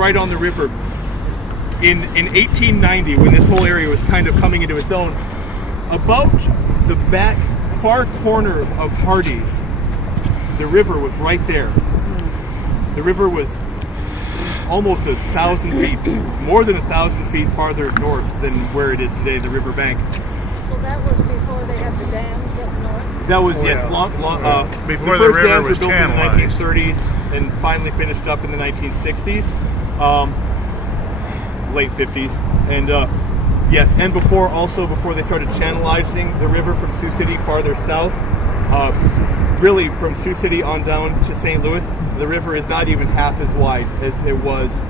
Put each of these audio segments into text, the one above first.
right on the river. In 1890, when this whole area was kind of coming into its own, about the back far corner of Hardee's, the river was right there. The river was almost 1,000 feet, more than 1,000 feet farther north than where it is today, the river bank. So that was before they had the dams up north? That was, yes, before the the first river dams was were built in the channelized. 1930s and finally finished up in the 1960s, late 50s. And yes, and before they started channelizing the river from Sioux City farther south, really from Sioux City on down to St. Louis, the river is not even half as wide as it was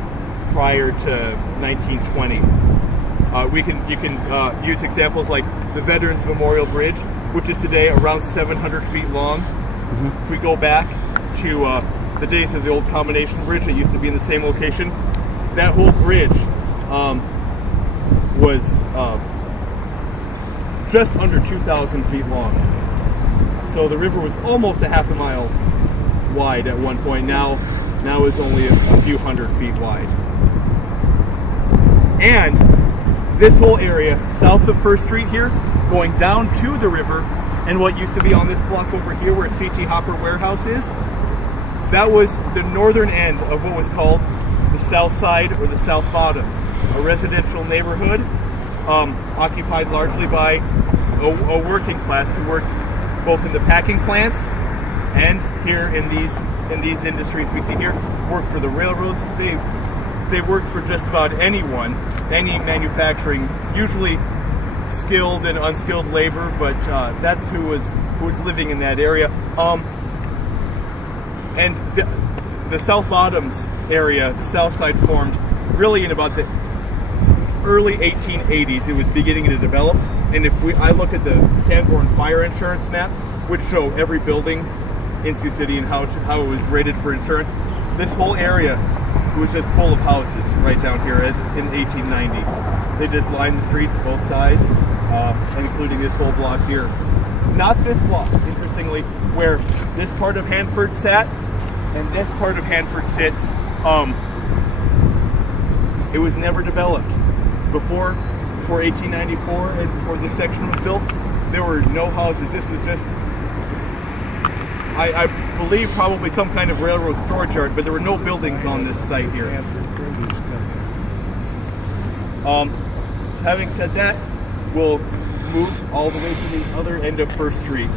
prior to 1920. You can use examples like the Veterans Memorial Bridge, which is today around 700 feet long. If we go back to the days of the old combination bridge that used to be in the same location, that whole bridge was just under 2,000 feet long. So the river was almost a half a mile wide at one point. Now it's only a few hundred feet wide. And this whole area south of 1st Street here, going down to the river, and what used to be on this block over here where CT Hopper Warehouse is, that was the northern end of what was called the South Side or the South Bottoms, a residential neighborhood occupied largely by a working class who worked both in the packing plants and here in these industries we see here, worked for the railroads. They worked for just about anyone, any manufacturing, usually skilled and unskilled labor, but that's who was living in that area. And the South Bottoms area, the South Side, formed really in about the early 1880s. It was beginning to develop, and I look at the Sanborn fire insurance maps, which show every building in Sioux City and how it was rated for insurance. This whole area was just full of houses right down here as in 1890. They just lined the streets both sides, including this whole block here. Not this block, interestingly, where this part of Hanford sat and this part of Hanford sits. It was never developed. Before 1894 and before this section was built, there were no houses. This was just, I believe, probably some kind of railroad storage yard, but there were no buildings on this site here. Having said that, we'll move all the way to the other end of 1st Street.